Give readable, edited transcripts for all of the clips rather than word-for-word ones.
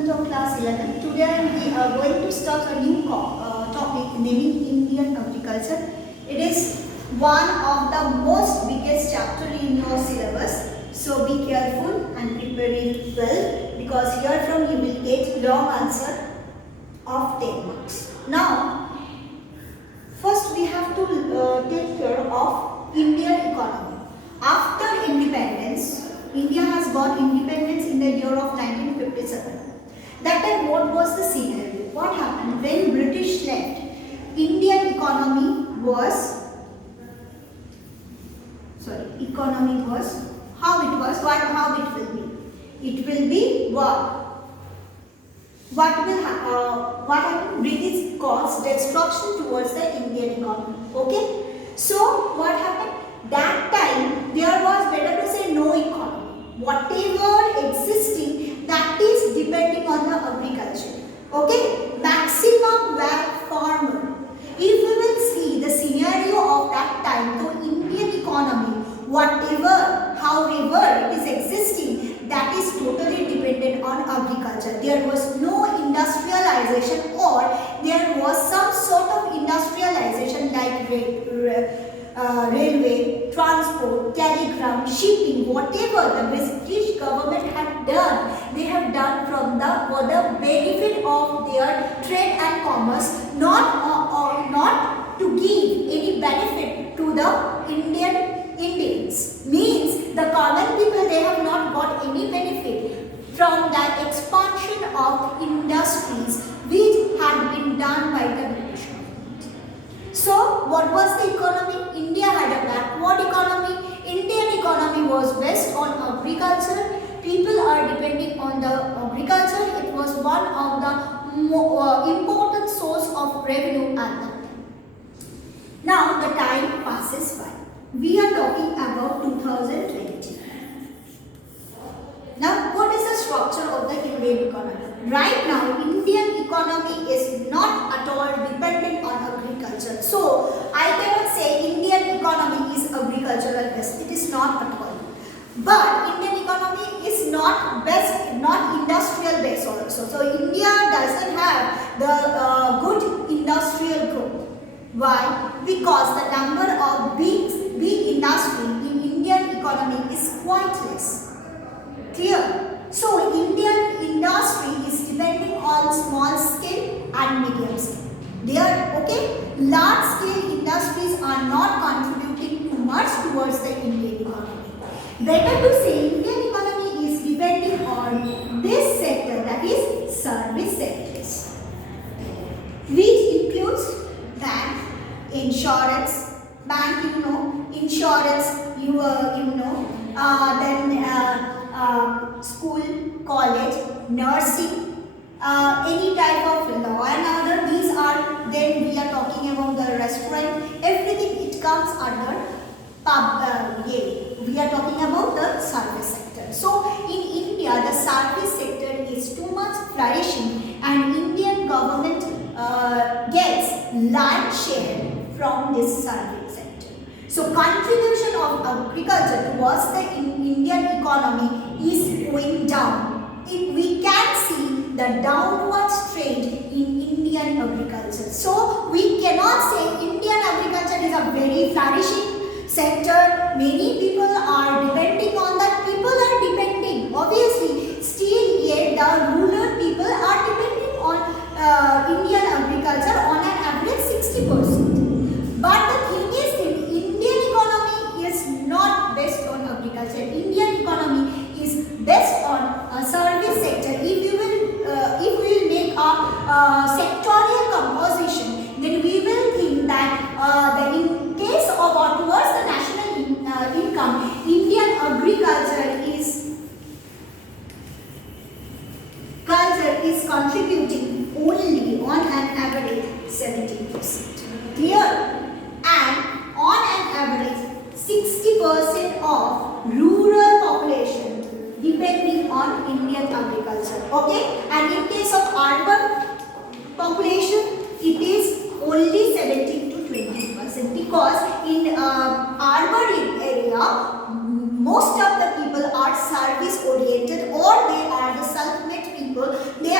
students of class 11. Today we are going to start a new topic naming Indian agriculture. It is one of the most biggest chapter in your syllabus. So be careful and prepare it well, because here from you will get long answer of 10 marks. Now, first we have to take care of Indian economy. After independence, India has got independence in the year of 1957. That time what was the scenario? What happened when British left? Indian economy was how it was, how it will be. It will be what? What happened? British caused destruction towards the Indian economy. Okay? So what happened? That time there was, better to say, no economy. Whatever existing, that is depending on the agriculture. Okay? Maximum were farmer. If we will see the scenario of that time, the Indian economy, whatever, however it is existing, that is totally dependent on agriculture. There was no industrialization, or there was some sort of industrialization like railway, transport, telegram, shipping, whatever the British government had done, they have done for the benefit of their trade and commerce, not to give any benefit to the Indians. Means the common people, they have not got any benefit from the expansion of industries which had been done by the British government. So what was the economy? India had a backward economy. Indian economy was based on agriculture. People are depending on the agriculture. It was one of the important source of revenue at that time. Now the time passes by. We are talking about 2020. Now, what is the structure of the Indian economy? Right now, Indian economy is not at all dependent on agriculture. So, I cannot say Indian economy is agricultural based. It is not at all. But Indian economy is not industrial based also. So, India doesn't have the good industrial growth. Why? Because the number of big industry in Indian economy is quite less. Clear? So, Indian industry is depending on small scale and medium scale. They are okay. Large scale industries are not contributing too much towards the Indian economy. Better to say Indian economy is depending on this sector, that is service sectors, which includes bank, insurance, school, college, nursing, any type of law and order. These are, then we are talking about the restaurant, everything it comes under we are talking about the service sector. So in India, the service sector is too much flourishing, and Indian government gets large share from this service sector. So contribution of agriculture towards the Indian economy is going down. We can see the downward trend in Indian agriculture. So we cannot say Indian agriculture is a very flourishing sector. Many people are depending on that. People are depending, obviously, still yet the rural people are depending on Indian agriculture on an average 60%. But the thing is, the Indian economy is not based on agriculture. Indian economy is based on a service sector. If we will make a sectorial composition, then we will think that in case of or towards the national income, Indian agriculture is contributing only on an average 70%. Clear? And on an average 60% of rural population depending on Indian agriculture. Okay? And in case of urban population, it is only 17 to 20%, because in urban area, most of the people are service oriented, or they are the self-made people. They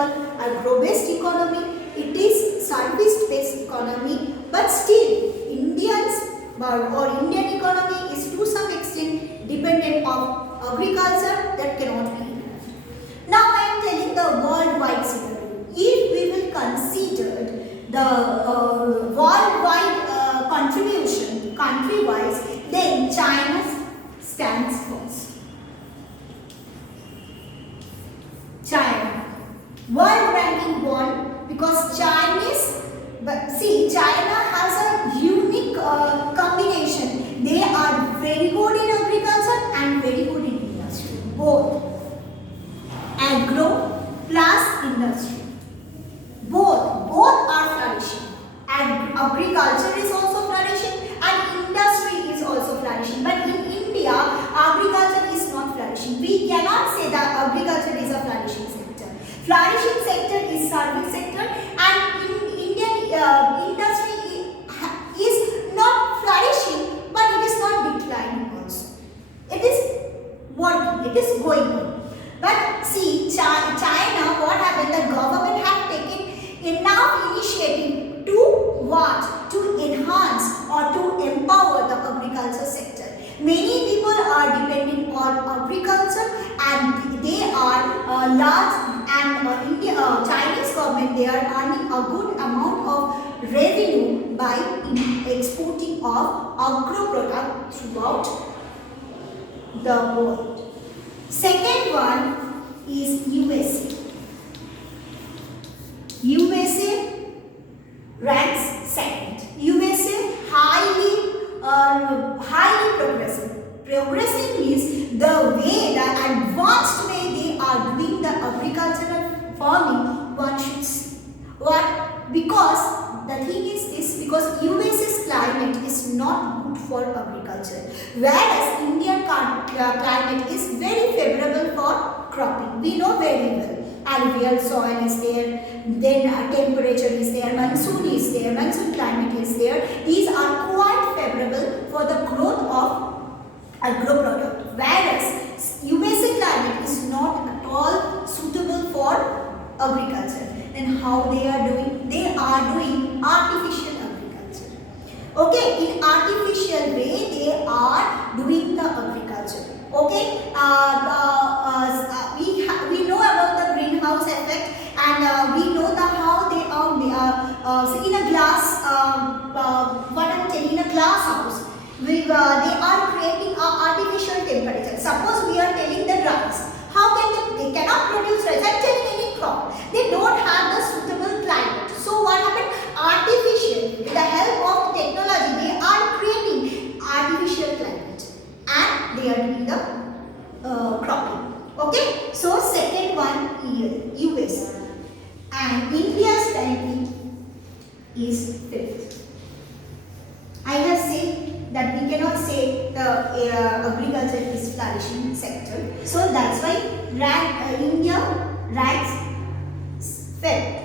all agro-based economy. It is service-based economy, but still Indians or Indian economy is to some extent dependent on agriculture. That cannot be enough. Now I am telling the worldwide scenario. If we will consider the worldwide contribution country-wise, then China stands first. China, world ranking 1 because China has a unique combination. They are very good in agriculture and very good in industry, both agro plus industry. Both are flourishing, and agriculture is also flourishing and industry is also flourishing. But in India, agriculture is not flourishing. We cannot say that agriculture is a flourishing sector. Flourishing sector is service sector, and in Indian industry is not flourishing, but it is not declining also. It is working, it is going on. But see, China, what happened? The government have taken enough initiative to what? To enhance or to empower the agriculture sector. Many people are depending on agriculture, and they are large, and Chinese government, they are earning a good amount of revenue by exporting of agro product throughout the world. Second one is USA. USA ranks second. USA highly progressive. Progressive means the way, the advanced way they are doing the agricultural farming, one should see. What? Because the thing is this, because US's climate is not good for agriculture, whereas Indian climate is very favorable for cropping. We know very well. Alluvial soil is there, then temperature is there, monsoon is there, monsoon climate is there. These are quite favorable for the growth of agro product, whereas USA climate is not at all suitable for agriculture. And how they are doing? They are doing artificial agriculture. Okay, in artificial way they are doing the agriculture. Okay, we know about the greenhouse effect, and we know the how they are in a glass. What I'm telling, in a glass house, they are creating a artificial temperature. Suppose we are telling the rice, how can they cannot produce rice? I'm telling any crop, they don't have the suitable climate. So what happened? Artificial, with the help of technology, they are creating artificial climate, and they are doing the cropping. Okay, so second one US, and India's ranking is fifth. I have said that we cannot say the agriculture is flourishing sector, so that's why India ranks fifth.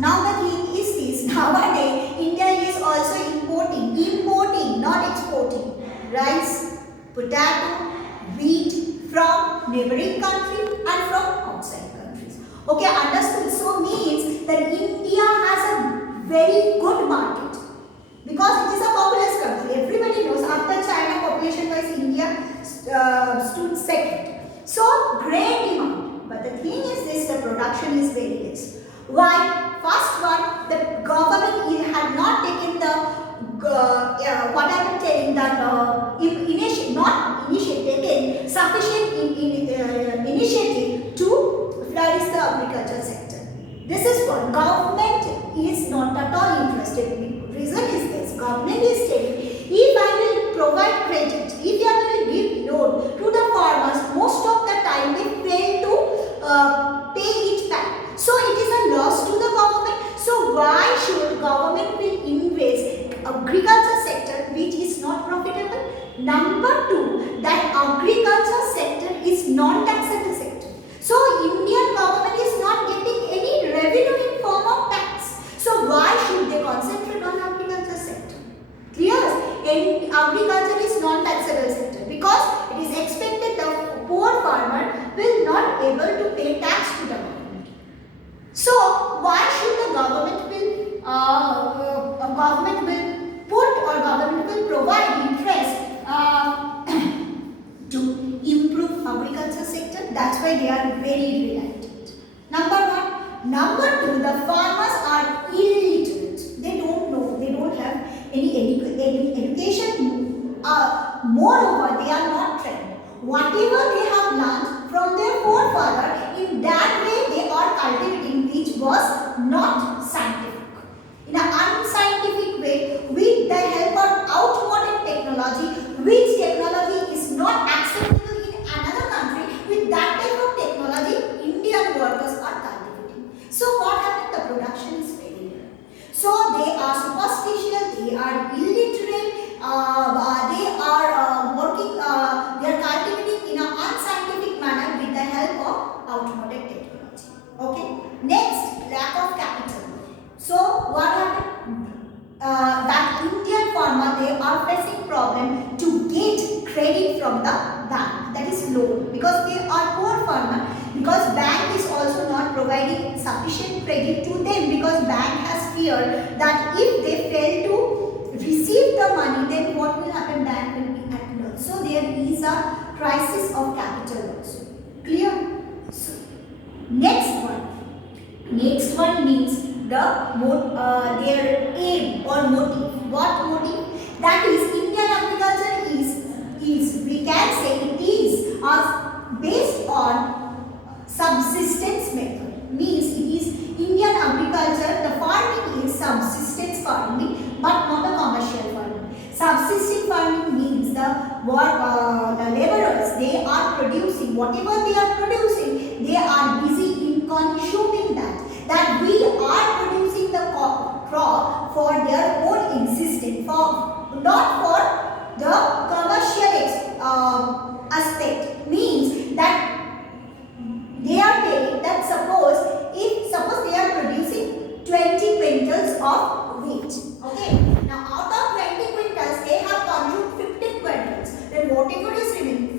Now the thing is this: nowadays India is also importing, not exporting rice, potato, wheat from neighboring country and from outside countries. Okay, understood. So means that India has a very good market because it is a populous country. Everybody knows after China, population wise India stood second. So great demand. But the thing is this: the production is very less. Why? First one, the government had not taken the what I am telling that taken sufficient initiative to flourish the agriculture sector. This is what government is not at all interested in. Reason is this: government is telling, if I will provide credit, if I will give loan to the farmers, most of the time they fail to pay it back. So it is a loss to the government. So why should government will invest agriculture sector which is not profitable? Number two, that agriculture sector is non-taxable sector. So Indian government is not getting any revenue in form of tax. So why should they concentrate on agriculture sector? Clear? And agriculture is non-taxable sector because it is expected the poor farmer will not able to pay tax to the government. are very reluctant. Number one. Number two, the farmers are illiterate. They don't know. They don't have any education. Moreover, they are not trained. Whatever they have learned from their forefather, in that way they are cultivating, which was not scientific. In an unscientific way, with the help of outmoded technology, which technology is not acceptable in another country, with that type of technology, Indian workers are cultivating. So what happened? The production is very low. So they are superstitious, they are illiterate, they are working, they are cultivating in an unscientific manner with the help of outmoded technology. Okay. Next, lack of capital. So what happened? That Indian farmer, they are facing problem to get credit from the bank, that is loan, because they are poor farmer, because bank is also not providing sufficient credit to them, because bank has fear that if they fail to receive the money, then what will happen? Bank will be at loss. So there is a crisis of capital also. Clear? So, next one means their aim or motive. What motive? That is, Indian agriculture is we can say it is based on subsistence method. Means it is Indian agriculture, the farming is subsistence farming, but not a commercial farming. Subsistence farming means the laborers, they are producing whatever they are producing, they are busy in consuming that we are producing the crop for their own existence, not for the commercial aspect. Means that they are telling that suppose they are producing 20 quintals of wheat. Okay. Now out of 20 quintals, they have consumed 15 quintals. Then whatever is remaining, 5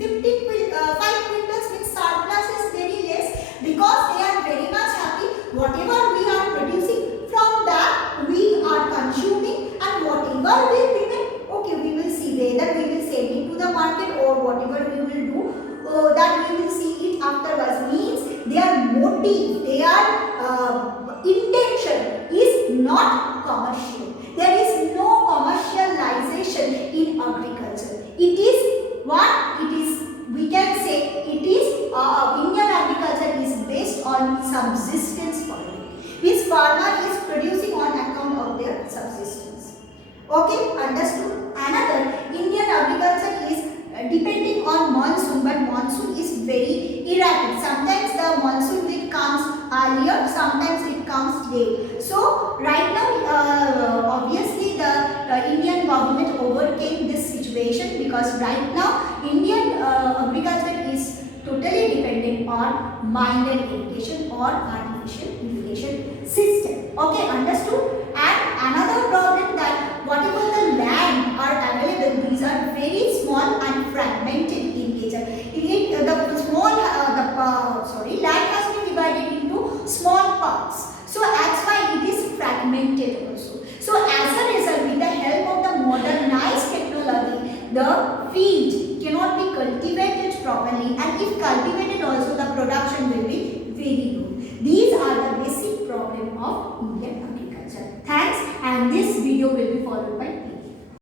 quintals means surplus is very less, because they are very much happy. Whatever we are producing, from that we are consuming, and whatever will remain, okay, we will see whether we will send it to the market or whatever we will do, that we will see it afterwards. Means their motive, their intention is not commercial. There is no commercialization in agriculture. It is what? It is, we can say, it is Indian agriculture is based on subsistence farming. Means farmer is producing on account of their subsistence. Okay, understood? Another, Indian agriculture is depending on monsoon, but monsoon is very erratic. Sometimes the monsoon it comes earlier, sometimes it comes late. So right now, obviously the Indian government overcame this situation, because right now Indian agriculture is totally dependent on minded irrigation or artificial irrigation system. Okay, understood? And another problem, that whatever the land are available, these are very small and fragmented in nature. Land has been divided into small parts. So that's why it is fragmented also. So as a result, with the help of the modernized technology, the field cannot be cultivated properly, and if cultivated also, the production will be very low.